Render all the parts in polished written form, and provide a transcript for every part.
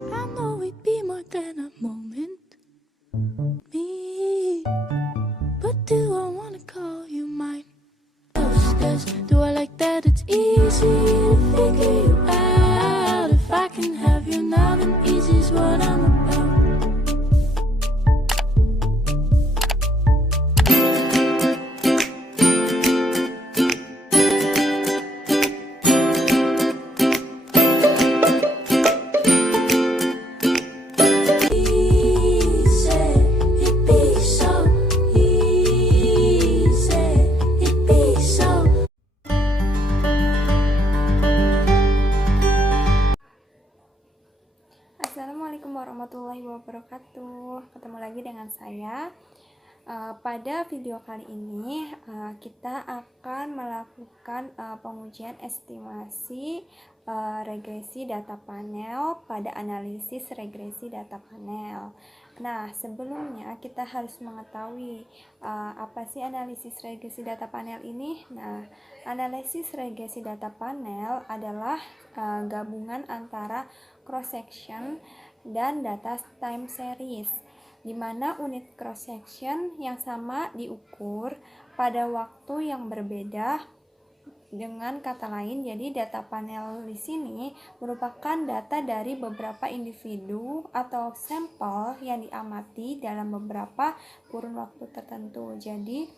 I know we'd be more than a moment, me. But do I wanna call you mine? Do I like that it's easy to figure you out? If I can have you now, then easy's what I'm about. Assalamualaikum warahmatullahi wabarakatuh. Ketemu lagi dengan saya. Pada video kali ini kita akan melakukan pengujian estimasi regresi data panel pada analisis regresi data panel. Nah, sebelumnya kita harus mengetahui apa sih analisis regresi data panel ini. Nah, analisis regresi data panel adalah gabungan antara cross section dan data time series, di mana unit cross section yang sama diukur pada waktu yang berbeda. Dengan kata lain, jadi data panel di sini merupakan data dari beberapa individu atau sampel yang diamati dalam beberapa kurun waktu tertentu. Jadi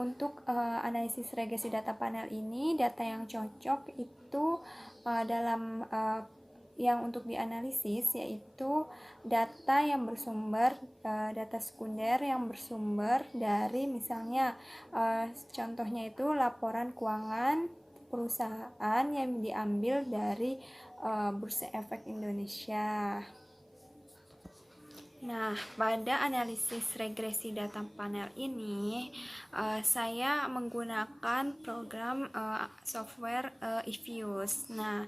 untuk analisis regresi data panel ini, data yang cocok itu dalam yang untuk dianalisis yaitu data yang bersumber data sekunder yang bersumber dari misalnya contohnya itu laporan keuangan perusahaan yang diambil dari Bursa Efek Indonesia. Nah, pada analisis regresi data panel ini saya menggunakan program software eViews. Nah,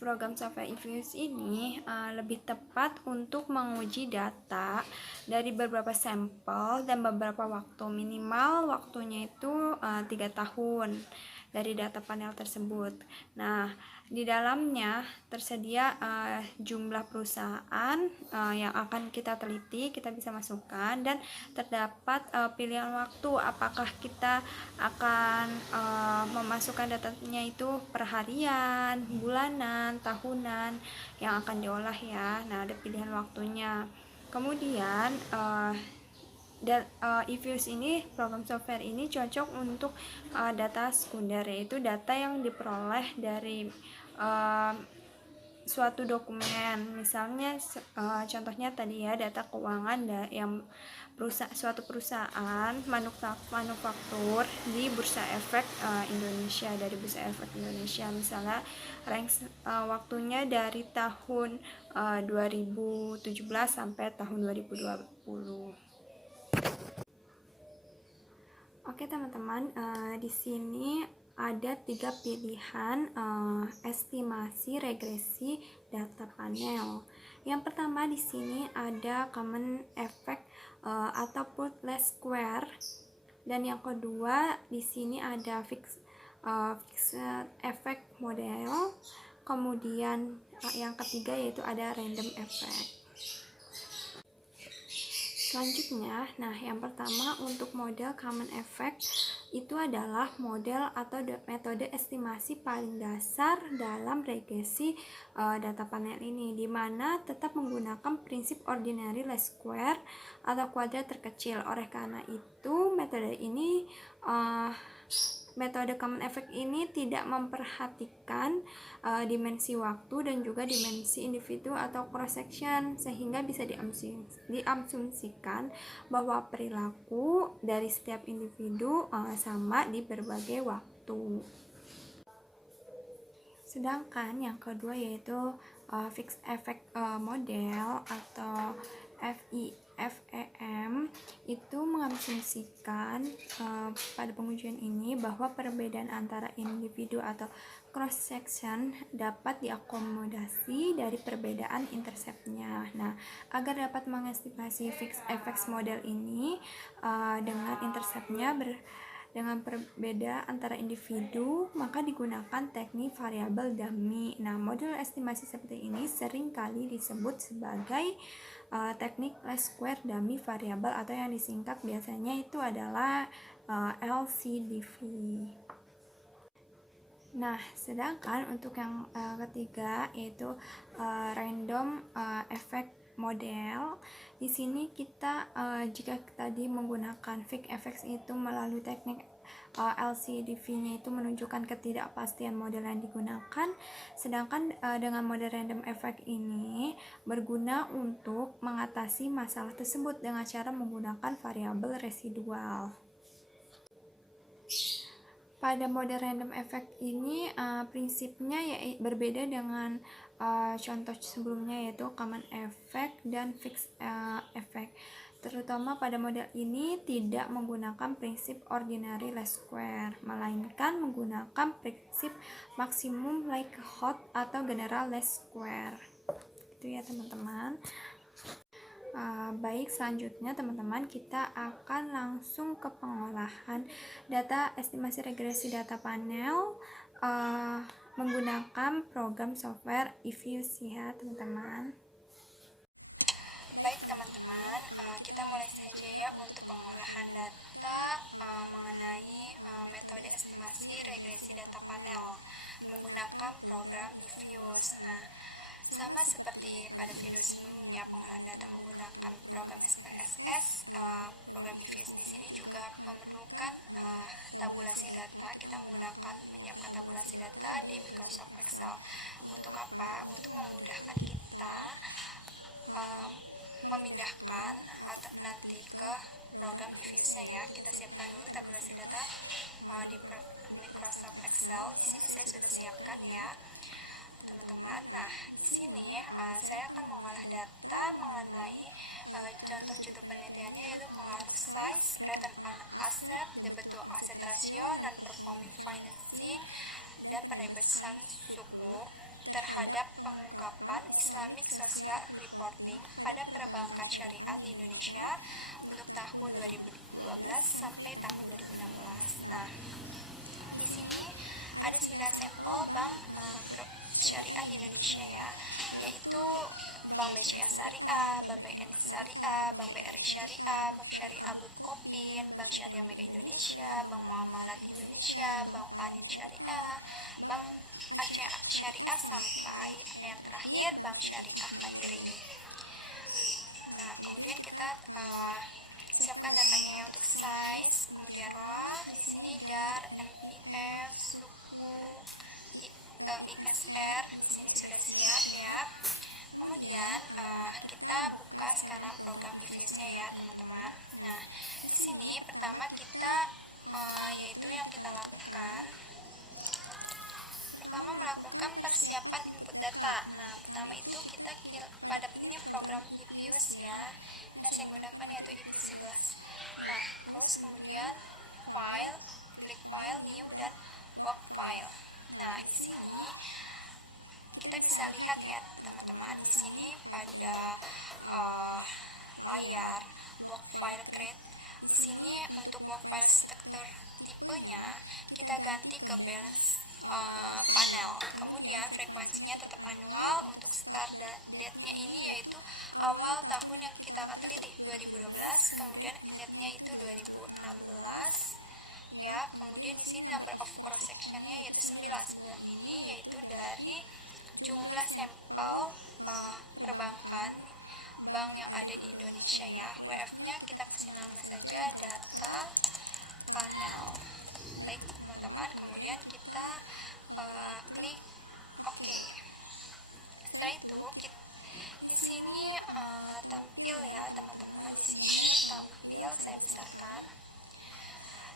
program software eViews ini lebih tepat untuk menguji data dari beberapa sampel dan beberapa waktu. Minimal waktunya itu 3 tahun dari data panel tersebut. Nah, di dalamnya tersedia jumlah perusahaan yang akan kita teliti, kita bisa masukkan, dan terdapat pilihan waktu, apakah kita akan memasukkan datanya itu per harian, bulanan, tahunan yang akan diolah ya. Nah, ada pilihan waktunya. Kemudian dan eViews ini, program software ini cocok untuk data sekunder, yaitu data yang diperoleh dari suatu dokumen. Misalnya contohnya tadi ya, data keuangan yang suatu perusahaan manufaktur di Bursa Efek Indonesia, dari Bursa Efek Indonesia, misalnya range waktunya dari tahun 2017 sampai tahun 2020. Oke teman-teman, di sini ada 3 pilihan estimasi regresi data panel. Yang pertama di sini ada common effect ataupun least square, dan yang kedua di sini ada fixed effect model. Kemudian yang ketiga yaitu ada random effect. Selanjutnya, nah yang pertama untuk model common effect itu adalah model atau metode estimasi paling dasar dalam regresi data panel ini, di mana tetap menggunakan prinsip ordinary least square atau kuadrat terkecil. Oleh karena itu metode common effect ini tidak memperhatikan dimensi waktu dan juga dimensi individu atau cross section, sehingga bisa diasumsikan bahwa perilaku dari setiap individu sama di berbagai waktu. Sedangkan yang kedua yaitu fixed effect model atau FEM itu mengasumsikan pada pengujian ini bahwa perbedaan antara individu atau cross section dapat diakomodasi dari perbedaan interceptnya. Nah, agar dapat mengestimasi fixed effects model ini dengan interceptnya Dengan berbeda antara individu, maka digunakan teknik variabel dummy. Nah, model estimasi seperti ini sering kali disebut sebagai teknik least square dummy variable, atau yang disingkat biasanya itu adalah LCDV. Nah, sedangkan untuk yang ketiga yaitu random effect model. Di sini kita jika tadi menggunakan fixed effects itu melalui teknik LCDV-nya itu menunjukkan ketidakpastian model yang digunakan, sedangkan dengan model random effect ini berguna untuk mengatasi masalah tersebut dengan cara menggunakan variabel residual. Pada model random effect ini prinsipnya berbeda dengan contoh sebelumnya, yaitu common effect dan fixed effect. Terutama pada model ini tidak menggunakan prinsip ordinary least square, melainkan menggunakan prinsip maximum likelihood atau general least square. Itu ya teman-teman. Baik, selanjutnya teman-teman kita akan langsung ke pengolahan data estimasi regresi data panel menggunakan program software eFuse ya teman-teman. Baik teman-teman, kita mulai saja ya untuk pengolahan data mengenai metode estimasi regresi data panel menggunakan program eFuse. Nah, sama seperti pada video sebelumnya pengolahan data menggunakan program SPSS, program eFuse di sini juga memerlukan tabulasi data. Kita menyiapkan tabulasi data di Microsoft Excel. Untuk apa? Untuk memudahkan kita memindahkan atau nanti ke program eFuse-nya ya. Kita siapkan dulu tabulasi data di Microsoft Excel. Di sini saya sudah siapkan ya. Nah, di sini saya akan mengolah data mengenai contoh judul penelitiannya yaitu pengaruh size, return on asset, debt to asset ratio, non-performing financing, dan penerbitan suku terhadap pengungkapan Islamic Social Reporting pada perbankan syariah di Indonesia untuk tahun 2012 sampai tahun 2016. Nah, di sini ada 9 sampel bank syariah di Indonesia ya, yaitu Bank BCA Syariah, Bank BNI Syariah, Bank BRI Syariah, Bank Syariah Bukopin, Bank Syariah Mega Indonesia, Bank Muamalat Indonesia, Bank Panin Syariah, Bank Aceh Syariah, sampai yang terakhir Bank Syariah Mandiri. Nah, kemudian kita siapkan datanya ya untuk size, kemudian ROA, di sini DAR, NPF, suku, ISR di sini sudah siap ya. Kemudian kita buka sekarang program eFuse-nya ya teman-teman. Nah, di sini pertama kita yaitu yang kita lakukan pertama melakukan persiapan input data. Nah, pertama itu kita pada ini program eFuse ya. Yang saya gunakan yaitu eFuse 11. Nah, terus kemudian file, klik file, new, dan work file. Nah, di sini kita bisa lihat ya teman-teman, di sini pada layar work file create. Di sini untuk work file struktur tipenya kita ganti ke balance panel. Kemudian frekuensinya tetap annual. Untuk start date-nya ini yaitu awal tahun yang kita akan teliti 2012, kemudian end-nya itu 2016. Ya, kemudian di sini number of cross sectionnya yaitu 9 ini yaitu dari jumlah sampel perbankan bank yang ada di Indonesia ya. WF-nya kita kasih nama saja data panel. Baik teman-teman, kemudian kita klik OK. Setelah itu di sini tampil ya teman-teman, di sini tampil, saya besarkan.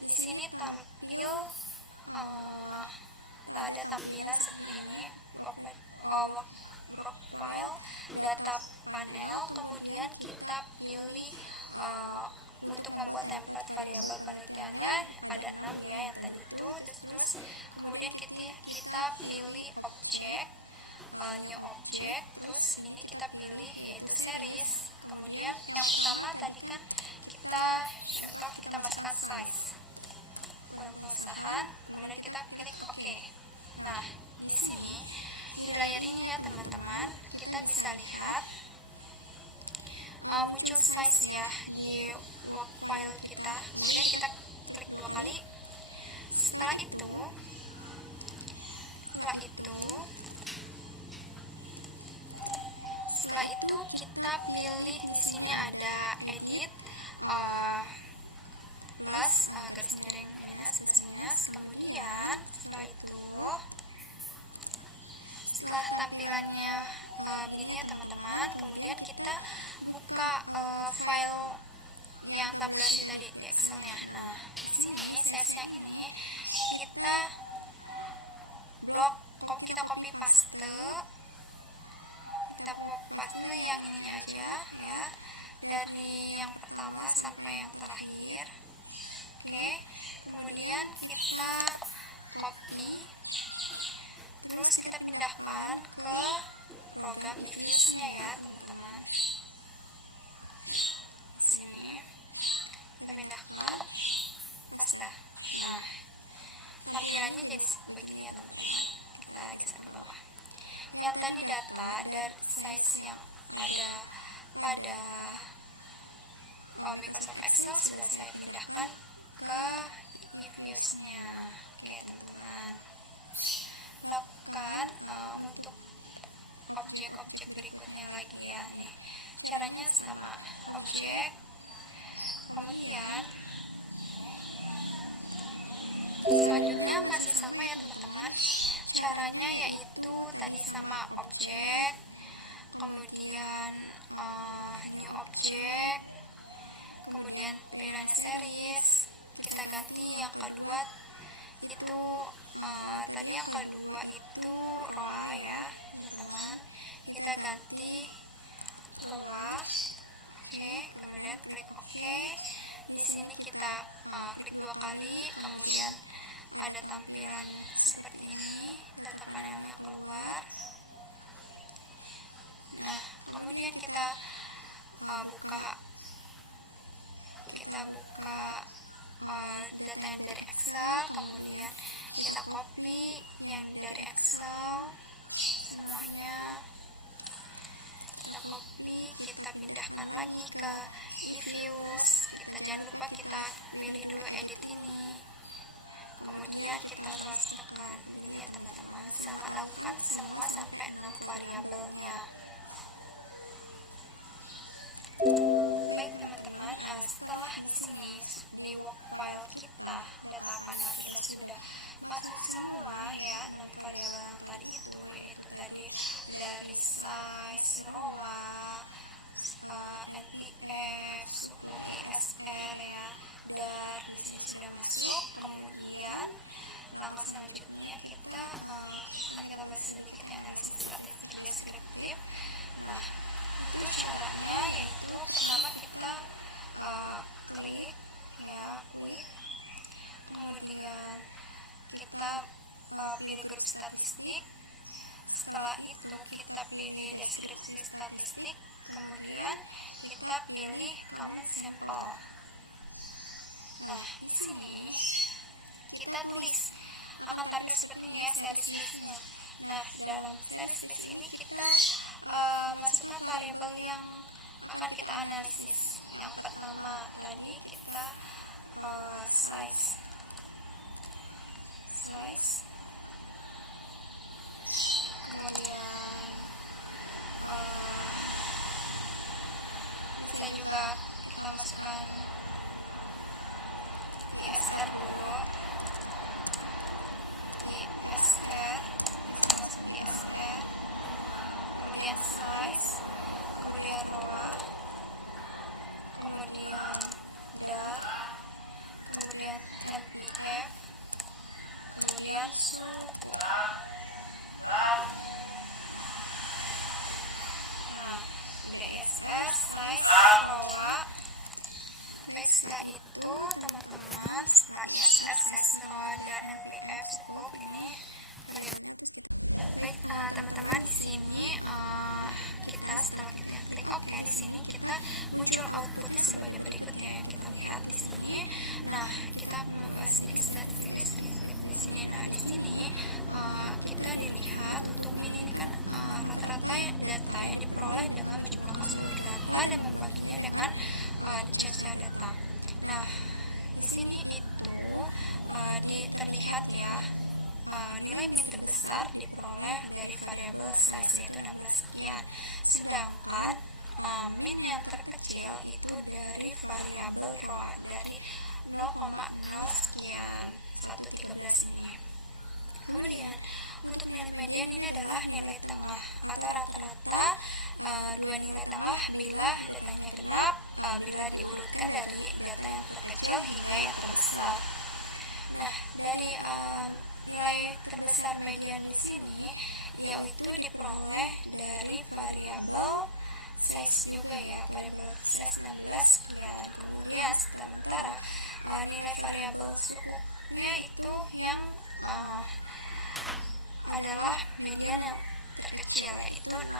Di sini tampil ada tampilan seperti ini, work file, data panel. Kemudian kita pilih untuk membuat template variabel penelitiannya ada 6 ya yang tadi itu. Terus kemudian kita pilih objek, new object. Terus ini kita pilih yaitu series. Kemudian yang pertama tadi kan kita masukkan size. kurang pengesahan, kemudian kita klik OK. Nah, di sini di layar ini ya teman-teman, kita bisa lihat muncul size ya di work file kita. Kemudian kita klik 2 kali. Setelah itu kita pilih di sini ada edit plus garis miring minus plus minus. Kemudian setelah tampilannya begini ya teman-teman, kemudian kita buka file yang tabulasi tadi di Excelnya. Nah, di sini size yang ini kita kita copy paste yang ininya aja ya, dari yang pertama sampai yang terakhir. Oke, kemudian kita copy, terus kita pindahkan ke program eViews-nya ya teman-teman. Sini kita pindahkan, paste. Nah, tampilannya jadi begini ya teman-teman. Kita geser ke bawah. Yang tadi data dari size yang ada pada Microsoft Excel sudah saya pindahkan ke eViews-nya. Oke teman-teman, lakukan untuk objek-objek berikutnya lagi ya. Nih, caranya sama, objek, kemudian selanjutnya masih sama ya teman-teman. Caranya yaitu tadi sama objek, kemudian new object, kemudian pilihannya series, kita ganti yang kedua itu tadi yang kedua itu row ya teman-teman, kita ganti row. Oke, kemudian klik OK. Di sini kita klik 2 kali, kemudian ada tampilan seperti ini, data panelnya keluar. Nah, kemudian kita buka data yang dari Excel, kemudian kita copy yang dari Excel semuanya, kita copy, kita pindahkan lagi ke eViews. Kita jangan lupa kita pilih dulu edit ini, kemudian kita tekan ini ya teman-teman. Sama, lakukan semua sampai 6 variabelnya. Baik teman-teman, setelah di sini di work file kita, data panel kita sudah masuk semua ya 6 variabel yang tadi itu, yaitu tadi dari size, row, NPF, suku ISR ya, dar di sini sudah masuk. Kemudian langkah selanjutnya kita akan kita bahas sedikit ya, analisis statistik deskriptif. Nah, itu caranya yaitu pertama kita klik ya, quick, kemudian kita pilih grup statistik. Setelah itu kita pilih deskripsi statistik, kemudian kita pilih common sample. Nah, di sini kita tulis, akan tampil seperti ini ya series listnya. Nah, dalam series list ini kita masukkan variabel yang akan kita analisis. Yang pertama tadi kita size, kemudian bisa juga kita masukkan ISR dulu, ISR, bisa masuk ISR, kemudian size, kemudian row, kemudian dar, kemudian NPF, kemudian suku. Nah, udah ISR, size, row. Baik, setelah itu teman-teman, setelah ISR, size, row, dan NPF, suku ini variabel. Baik teman-teman, di sini kita setelah kita klik OK, di sini kita muncul outputnya sebagai berikut ya, yang kita lihat di sini. Nah, kita akan membahas sedikit statistik deskriptif di sini. Nah, di sini kita dilihat untuk min ini kan rata-rata data yang diperoleh dengan menjumlahkan seluruh data dan membaginya dengan cerca data. Nah, di sini itu terlihat ya, nilai min terbesar diperoleh dari variabel size yaitu 16 sekian, sedangkan min yang terkecil itu dari variabel ROA dari 0,0 sekian 113 ini. Kemudian untuk nilai median ini adalah nilai tengah atau rata-rata dua nilai tengah bila datanya genap, bila diurutkan dari data yang terkecil hingga yang terbesar. Nah, dari nilai terbesar median di sini yaitu diperoleh dari variabel size juga ya, variabel size 16 sekian. Kemudian sementara nilai variabel sukuknya itu yang adalah median yang terkecil yaitu 0,0000.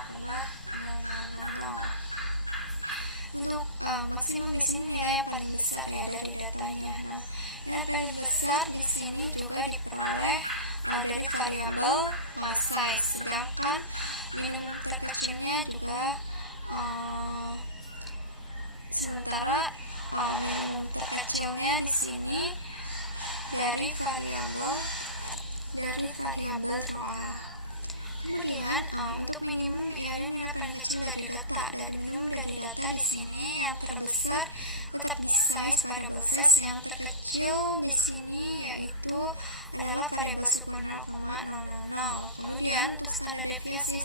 Untuk maksimum di sini nilai yang paling besar ya dari datanya. Nah, nilai paling besar di sini juga diperoleh dari variabel size, sedangkan minimum terkecilnya juga sementara minimum terkecilnya di sini dari variabel ROA. Kemudian untuk minimum ya ada nilai paling kecil dari data. Dari minimum dari data di sini yang terbesar tetap di size, variabel size, yang terkecil di sini yaitu adalah variabel suku 0,000. Kemudian untuk standar deviasi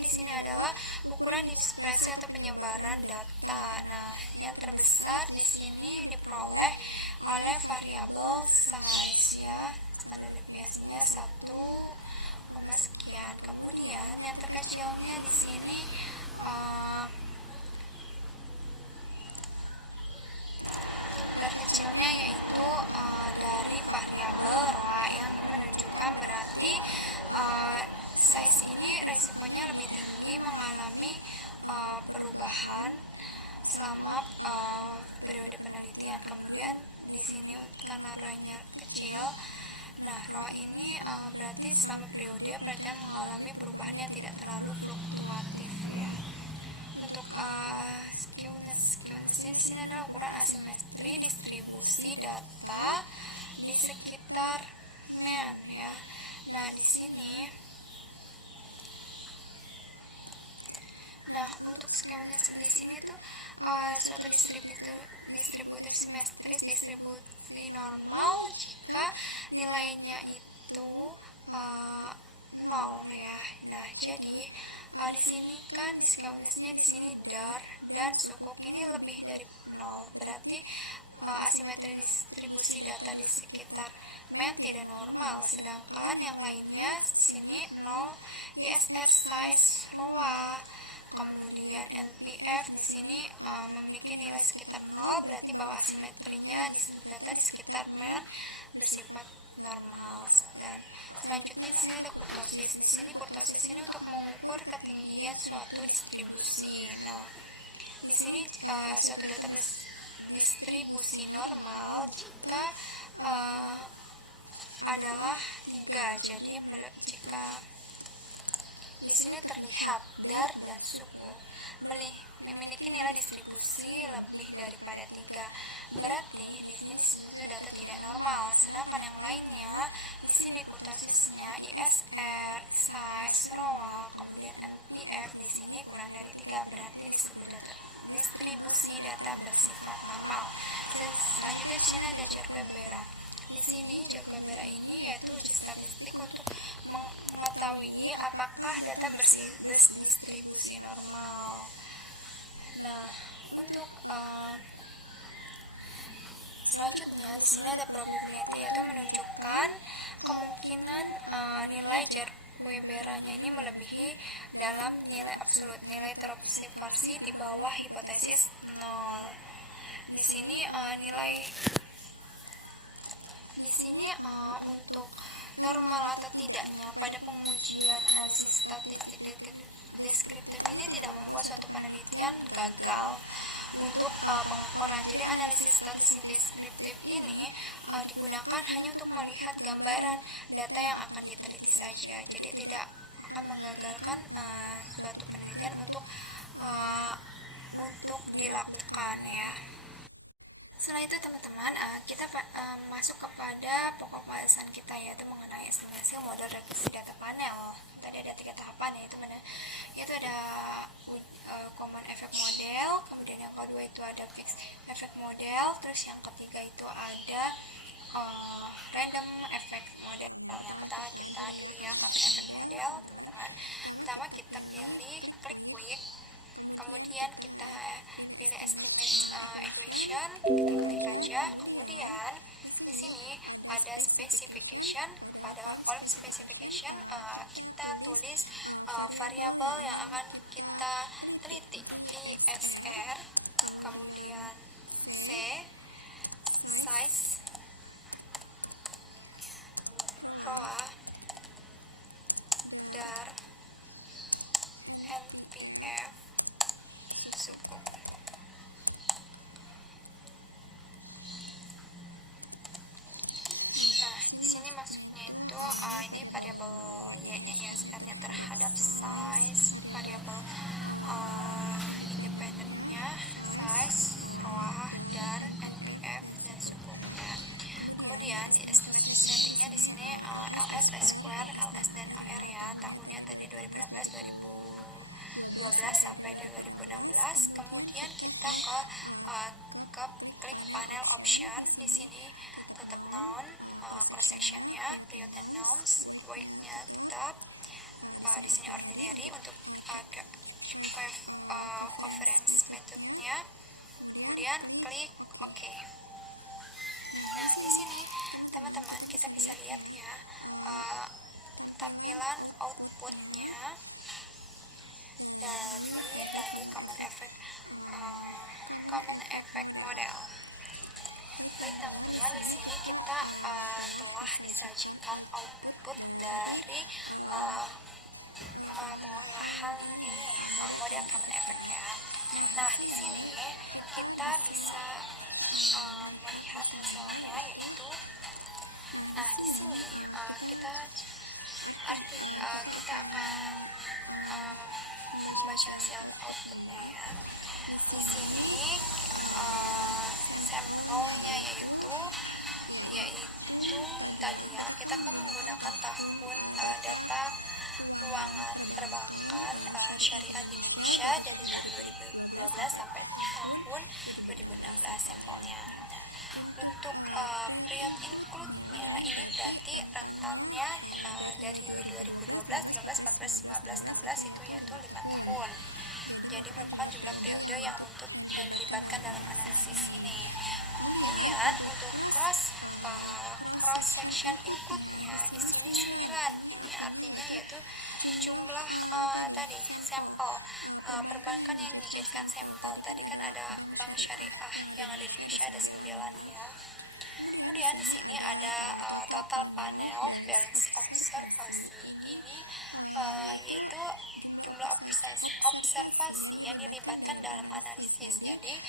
di sini adalah ukuran dispersi atau penyebaran data. Nah, yang terbesar di sini diperoleh oleh variabel size ya. Standar deviasinya 1, sekian. Kemudian yang terkecilnya di sini terkecilnya yaitu dari variabel ROA yang menunjukkan berarti size ini resikonya lebih tinggi mengalami perubahan selama periode penelitian. Kemudian di sini karena ROA-nya kecil, nah, ROA ini berarti selama periode penelitian mengalami perubahan yang tidak terlalu fluktuatif ya. Untuk skewness di sini adalah ukuran asimetri distribusi data di sekitar mean ya. Nah, di sini untuk skewness di sini tuh suatu distributor simetris, distribusi normal jika nilainya itu 0 ya. Nah, jadi di sini kan di skewnessnya di sini dar dan sukuk ini lebih dari 0. Berarti asimetri distribusi data di sekitar mean tidak normal, sedangkan yang lainnya di sini 0. ISR size ROA, kemudian NPF di sini memiliki nilai sekitar 0, berarti bahwa asimetrinya di data di sekitar mean bersifat normal. Dan selanjutnya di sini ada kurtosis. Di sini kurtosis ini untuk mengukur ketinggian suatu distribusi. Nah, di sini suatu data distribusi normal jika adalah 3. Jadi jika di sini terlihat dar dan suku memiliki nilai distribusi lebih daripada 3, berarti di sini distribusi data tidak normal. Sedangkan yang lainnya di sini kurtosisnya ISR, size, ROA, kemudian NPF di sini kurang dari 3, berarti distribusi data bersifat normal. Selanjutnya di sini ada Jorge-Bera. Di sini Jorge-Bera ini yaitu uji statistik untuk mengetahui apakah data berdistribusi normal. Nah, untuk selanjutnya di sini ada probability, yaitu menunjukkan kemungkinan nilai Jorge-Bera-nya ini melebihi dalam nilai absolut, nilai terobservasi di bawah hipotesis 0. Di sini untuk normal atau tidaknya pada pengujian analisis statistik deskriptif ini tidak membuat suatu penelitian gagal untuk pengukuran. Jadi analisis statistik deskriptif ini digunakan hanya untuk melihat gambaran data yang akan diteliti saja. Jadi tidak akan menggagalkan suatu penelitian untuk dilakukan ya. Setelah itu teman-teman, kita masuk kepada pokok bahasan kita, yaitu mengenai estimasi model regresi data panel. Tadi ada 3 tahapan, yaitu ada common effect model, kemudian yang kedua itu ada fixed effect model, terus yang ketiga itu ada random effect model. Yang pertama kita dulu ya, common effect model teman-teman. Pertama kita pilih click quick, kemudian kita pilih estimate equation, kita klik aja. Kemudian di sini ada specification. Pada kolom specification kita tulis variabel yang akan kita teliti, ISR, kemudian C, size, ROA, DAR, NPF, suku. Nah, di sini maksudnya itu ini variabel y-nya, ISR-nya terhadap size, variabel independennya, size, ROA, DAR, NPF, dan sukunya. Kemudian di estimated settingnya di sini LS, square, LS dan AR ya. Tahunnya tadi 2016, 2012 sampai 2016. Kemudian kita ke klik panel option. Di sini tetap noun, cross sectionnya, period and nouns, weight-nya tetap. Di sini ordinary untuk covariance methodnya. Kemudian klik OK. Nah, di sini teman-teman kita bisa lihat ya tampilan outputnya dari tadi common effect model. Baik teman-teman, di sini kita telah disajikan output dari pengolahan ini model common effect ya. Nah, di sini kita bisa melihat hasilnya, yaitu di sini kita akan membaca hasil outputnya ya. Di sini sampelnya yaitu tadi ya, kita akan menggunakan tahun data keuangan perbankan syariah di Indonesia dari tahun 2012 sampai tahun 2016 sampelnya. Nah, untuk period include-nya ini berarti rentannya dari 2012, 13, 14, 15, 16 itu yaitu 5 tahun. Jadi merupakan jumlah periode yang runtut dan dilibatkan dalam analisis ini. Kemudian untuk cross section include-nya di sini 9. Ini artinya yaitu jumlah tadi sampel perbankan yang dijadikan sampel. Tadi kan ada bank syariah yang ada di Indonesia ada 9 ya. Kemudian di sini ada total panel balance observasi. Ini yaitu jumlah observasi yang dilibatkan dalam analisis. Jadi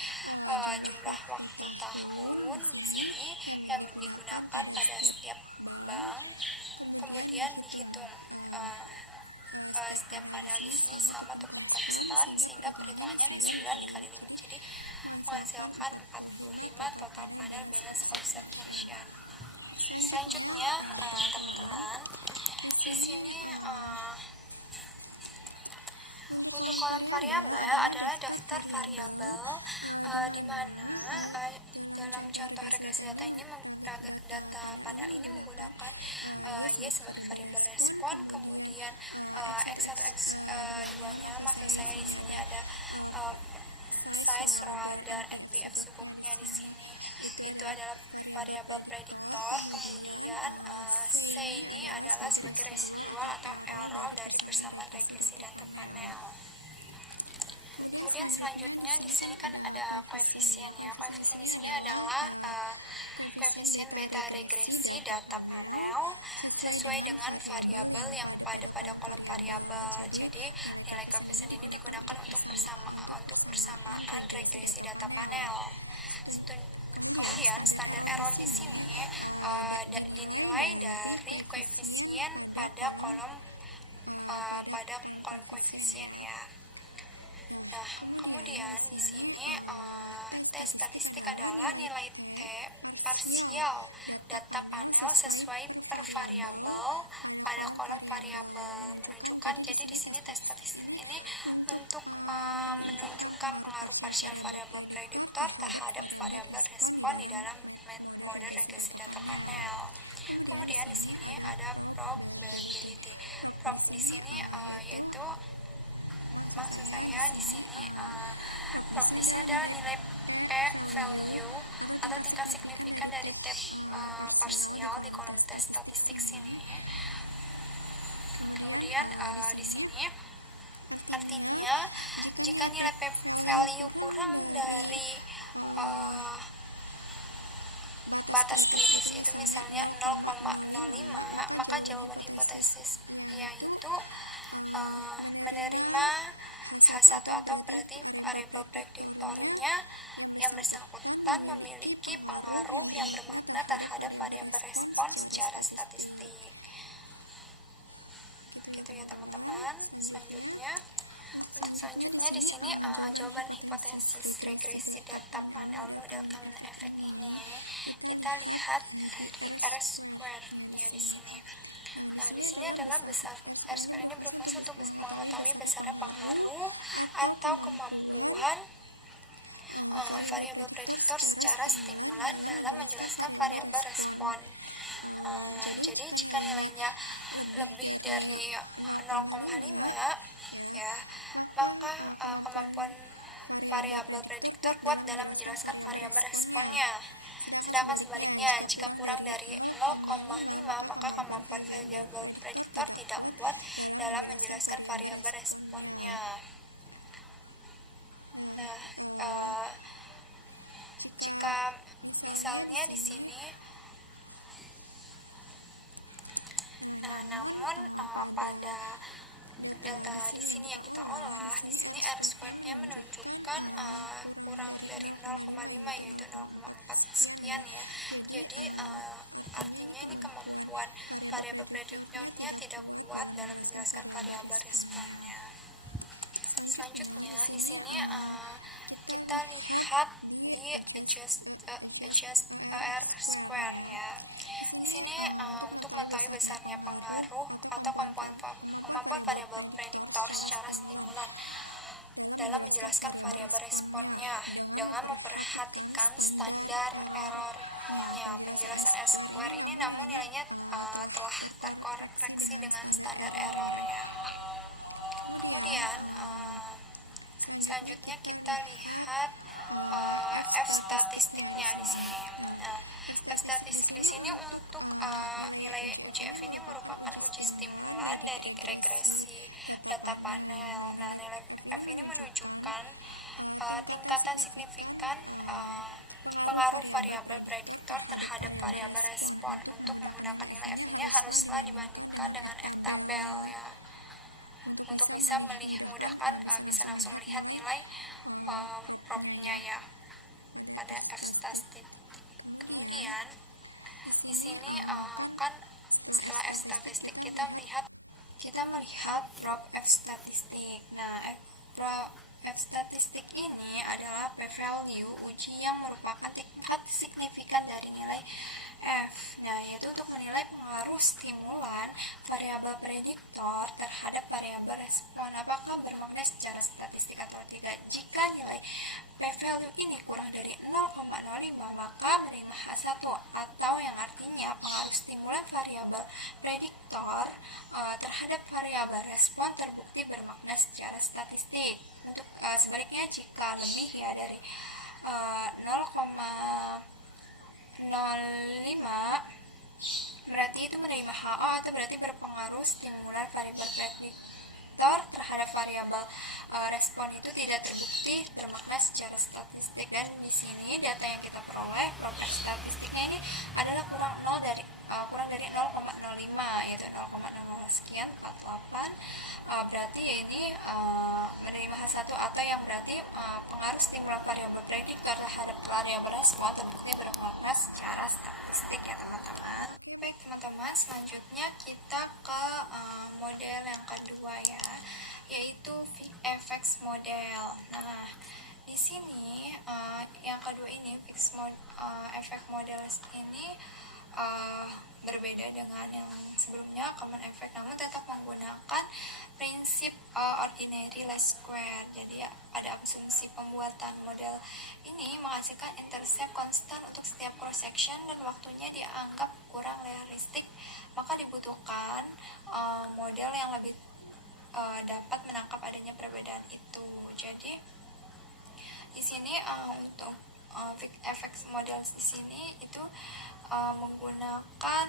jumlah waktu tahun di sini yang digunakan pada setiap bank, kemudian dihitung setiap panel di sini sama ataupun konstan, sehingga perhitungannya nih 9 dikali 5, jadi menghasilkan 45 total panel balance observation. Selanjutnya teman-teman, di sini untuk kolom variabel adalah daftar variabel di mana dalam contoh regresi data ini data panel ini menggunakan Y sebagai variabel respon, kemudian X1 X2 nya maksud saya di sini ada size, ROA, DAR, NPF sukuknya di sini itu adalah variabel prediktor, kemudian C ini adalah sebagai residual atau error dari persamaan regresi data panel. Kemudian selanjutnya di sini kan ada koefisien ya. Koefisien di sini adalah koefisien beta regresi data panel sesuai dengan variabel yang pada kolom variabel. Jadi nilai koefisien ini digunakan untuk persamaan regresi data panel. Kemudian standar error di sini dinilai dari koefisien pada kolom koefisien ya. Nah, kemudian di sini T statistik adalah nilai T parsial data panel sesuai per variabel pada kolom variabel menunjukkan. Jadi di sini T statistik ini untuk menunjukkan pengaruh parsial variabel prediktor terhadap variabel respon di dalam metode regresi data panel. Kemudian di sini ada probability. Prob di sini yaitu maksud saya di sini prob di sini adalah nilai P value atau tingkat signifikan dari T parsial di kolom T statistik sini. Kemudian di sini artinya jika nilai P value kurang dari batas kritis itu misalnya 0,05, maka jawaban hipotesis yaitu menerima H1 atau berarti variabel prediktornya yang bersangkutan memiliki pengaruh yang bermakna terhadap variabel respon secara statistik. Gitu ya teman-teman. Selanjutnya di sini jawaban hipotesis regresi data panel model common effect ini kita lihat dari R-square ya di sini. Nah, di sini adalah besar R-square ini berfungsi untuk mengetahui besarnya pengaruh atau kemampuan variabel prediktor secara stimulan dalam menjelaskan variabel respon. Jadi jika nilainya lebih dari 0,5 ya, maka kemampuan variabel prediktor kuat dalam menjelaskan variabel responnya. Sedangkan sebaliknya, jika kurang dari 0,5, maka kemampuan variabel prediktor tidak kuat dalam menjelaskan variabel responnya. Nah, jika misalnya di sini, namun pada data di sini yang kita olah, di sini R-squared-nya menunjukkan kurang dari 0,5 yaitu 0,4 sekian ya. Jadi artinya ini kemampuan variabel prediktornya tidak kuat dalam menjelaskan variabel responnya. Selanjutnya di sini kita lihat di adjust R-square ya. Di sini untuk mengetahui besarnya pengaruh atau kemampuan variabel prediktor secara stimulan dalam menjelaskan variabel responnya dengan memperhatikan standar errornya. Penjelasan R-square ini namun nilainya telah terkoreksi dengan standar error ya. Kemudian selanjutnya kita lihat F statistiknya di sini. Nah, F statistik di sini untuk nilai uji F ini merupakan uji stimulan dari regresi data panel. Nah, nilai F ini menunjukkan tingkatan signifikan pengaruh variabel prediktor terhadap variabel respon. Untuk menggunakan nilai F ini haruslah dibandingkan dengan F tabel ya. Untuk bisa memudahkan bisa langsung melihat nilai probnya ya pada F statistik. Kemudian di sini kan setelah F statistik kita melihat prob F statistik. Nah, prob F statistik ini adalah P value uji yang merupakan tingkat signifikan dari nilai F. Nah, yaitu untuk menilai pengaruh stimulan variabel prediktor terhadap variabel respon apakah bermakna secara statistik atau tidak. Jika nilai P value ini kurang dari 0,05 maka menerima H1 atau yang artinya pengaruh stimulan variabel prediktor terhadap variabel respon terbukti bermakna secara statistik. Untuk sebaliknya jika lebih ya dari 0,05 berarti itu menerima HA atau berarti berpengaruh stimulan variabel prediktor terhadap variabel respon itu tidak terbukti bermakna secara statistik. Dan di sini data yang kita peroleh prop F statistiknya ini adalah kurang dari 0,05, yaitu 0,00 sekian 48. Berarti ini menerima H1 atau yang berarti pengaruh stimulan variabel prediktor terhadap variabel respon terbukti bermakna secara statistik ya teman-teman. Baik teman-teman, selanjutnya kita ke model yang kedua ya, yaitu FX model. Nah, di sini yang kedua ini FX model ini berbeda dengan yang sebelumnya common effect, namun tetap menggunakan prinsip ordinary least square. Jadi ada asumsi pembuatan model ini menghasilkan intercept konstan untuk setiap cross section dan waktunya dianggap kurang realistik, maka dibutuhkan model yang lebih dapat menangkap adanya perbedaan itu. Jadi di sini untuk FX model di sini itu menggunakan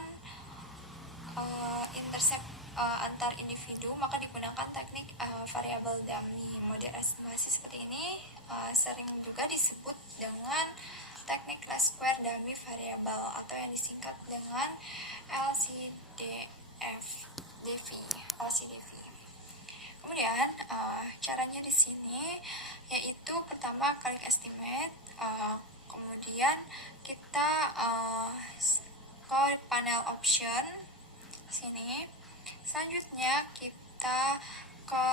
intercept antar individu, maka digunakan teknik variabel dummy. Model estimasi seperti ini sering juga disebut dengan teknik least square dummy variable atau yang disingkat dengan LCDV. Kemudian caranya di sini yaitu pertama klik estimate, kemudian kita ke panel option sini. Selanjutnya kita ke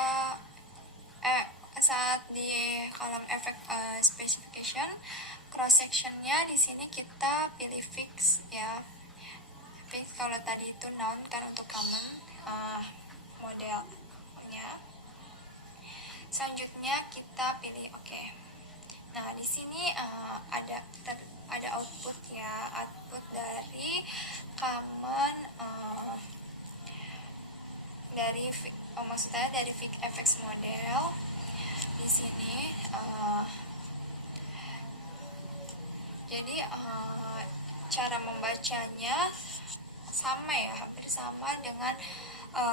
saat di kolom effect specification cross sectionnya di sini kita pilih fix ya. Fix kalau tadi itu noun kan untuk common modelnya. Selanjutnya kita pilih oke. Nah, di sini ada output ya, output dari common maksudnya dari FX model. Di sini jadi cara membacanya sama ya, hampir sama dengan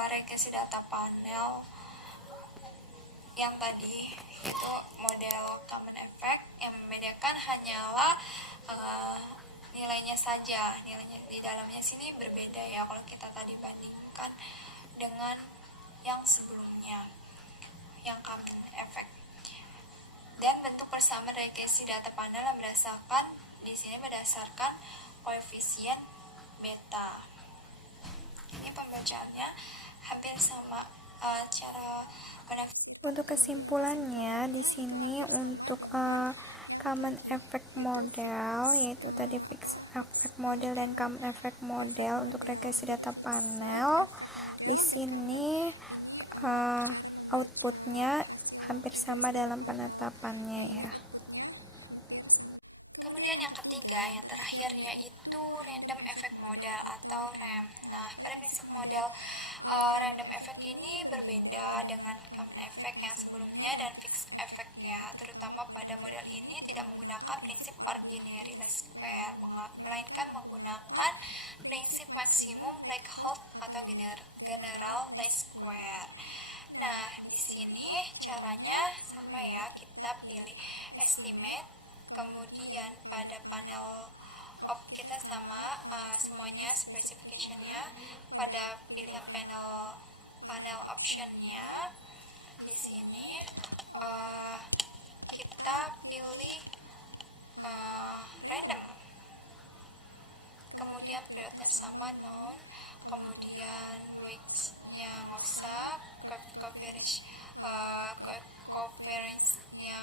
regresi data panel yang tadi, itu model common effect. Yang membedakan hanyalah nilainya saja, nilainya di dalamnya sini berbeda ya kalau kita tadi bandingkan dengan yang sebelumnya, yang common effect. Dan bentuk persamaan regresi data panel yang berdasarkan koefisien beta. Ini pembacaannya hampir sama cara Untuk kesimpulannya di sini untuk common effect model, yaitu tadi fixed effect model dan common effect model untuk regresi data panel, di sini outputnya hampir sama dalam penetapannya ya. Kemudian yang ketiga, yang terakhir, yaitu random effect model atau RAM. Nah, pada prinsip model random effect ini berbeda dengan common effect yang sebelumnya dan fixed effect ya. Terutama pada model ini tidak menggunakan prinsip ordinary least square, melainkan menggunakan prinsip maksimum likelihood atau general least square. Nah, di sini caranya sama ya, kita pilih estimate, kemudian pada panel kita sama semuanya specification-nya, pada pilihan panel option-nya di sini kita pilih random, kemudian periodenya sama known, kemudian weeks-nya nggak usah, covariance-nya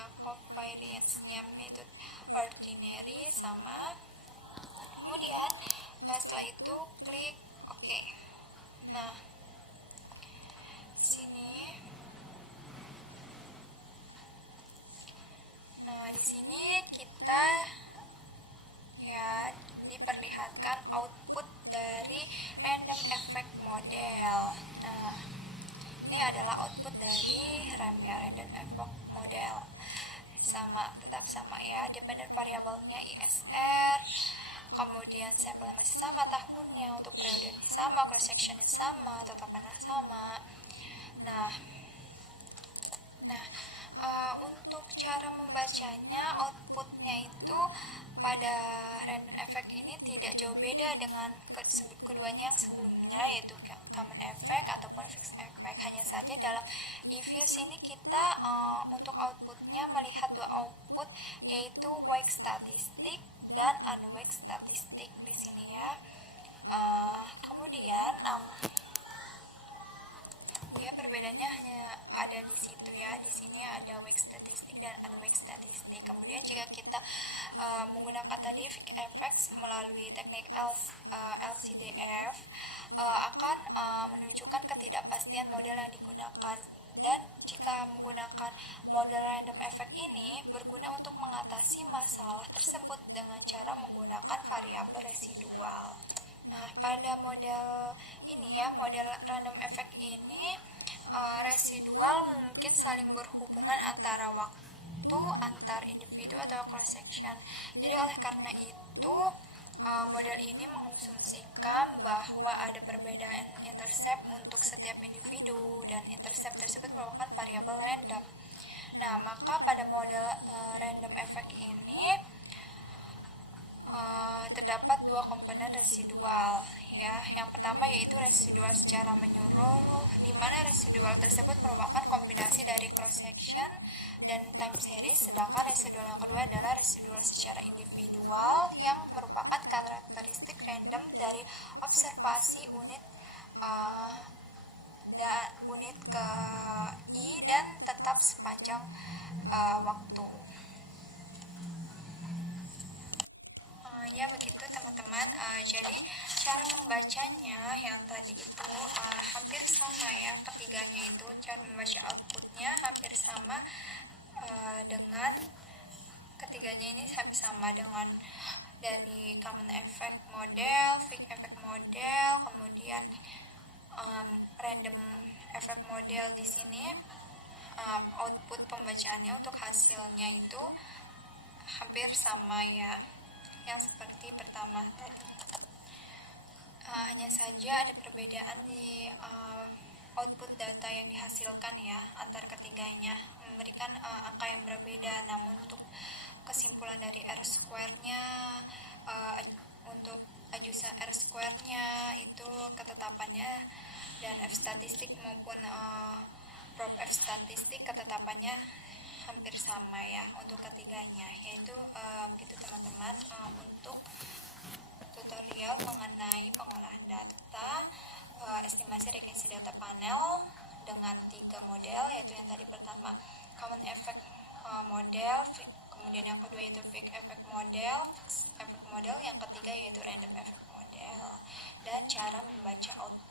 method ordinary sama. Kemudian setelah itu klik OK. Nah, di sini kita ya diperlihatkan output dari random effect model. Nah, ini adalah output dari RAM ya, random effect model. Tetap sama ya, dependent variabelnya ISR, kemudian sampelnya masih sama, tahunnya, untuk periodenya sama, cross sectionnya sama, tetapannya sama. Nah, Nah, untuk cara membacanya, outputnya itu pada random effect ini tidak jauh beda dengan keduanya yang sebelumnya, yaitu common effect ataupun fixed effect. Hanya saja dalam EViews ini kita untuk outputnya melihat dua output, yaitu wake statistik dan unwake statistik di sini ya. Kemudian ya perbedaannya hanya ada di situ ya. Di sini ada wake statistik dan unwake statistik. Kemudian jika kita menggunakan tadi fixed effects melalui teknik LCDF akan menunjukkan ketidakpastian model yang digunakan. Dan jika menggunakan model random effect ini berguna untuk mengatasi masalah tersebut dengan cara menggunakan variabel residual. Nah, pada model ini ya, model random effect ini residual mungkin saling berhubungan antara waktu, antar individu atau cross section. Jadi oleh karena itu model ini mengasumsikan bahwa ada perbedaan intercept untuk setiap individu dan intercept tersebut merupakan variabel random. Nah, maka pada model random effect ini terdapat dua komponen residual ya. Yang pertama yaitu residual secara menyeluruh, di mana residual tersebut merupakan kombinasi dari cross section dan time series, sedangkan residual yang kedua adalah residual secara individual yang merupakan karakteristik random dari observasi unit unit ke I dan tetap sepanjang waktu. Ya begitu teman-teman. Jadi cara membacanya yang tadi itu hampir sama ya, ketiganya itu cara membaca outputnya hampir sama dengan ketiganya ini hampir sama dengan dari common effect model, fixed effect model, kemudian random effect model. Di sini output pembacaannya untuk hasilnya itu hampir sama ya, yang seperti pertama tadi. Hanya saja ada perbedaan di output data yang dihasilkan ya antar ketiganya, memberikan angka yang berbeda. Namun untuk kesimpulan dari R square-nya, untuk ajusan R square-nya itu ketetapannya, dan F statistik maupun prop F statistik ketetapannya hampir sama ya untuk ketiganya. Yaitu begitu teman-teman untuk tutorial mengenai pengolahan data, estimasi rekursi data panel dengan 3 model, yaitu yang tadi pertama common effect model, kemudian yang kedua yaitu fixed effect model, yang ketiga yaitu random effect model, dan cara membaca output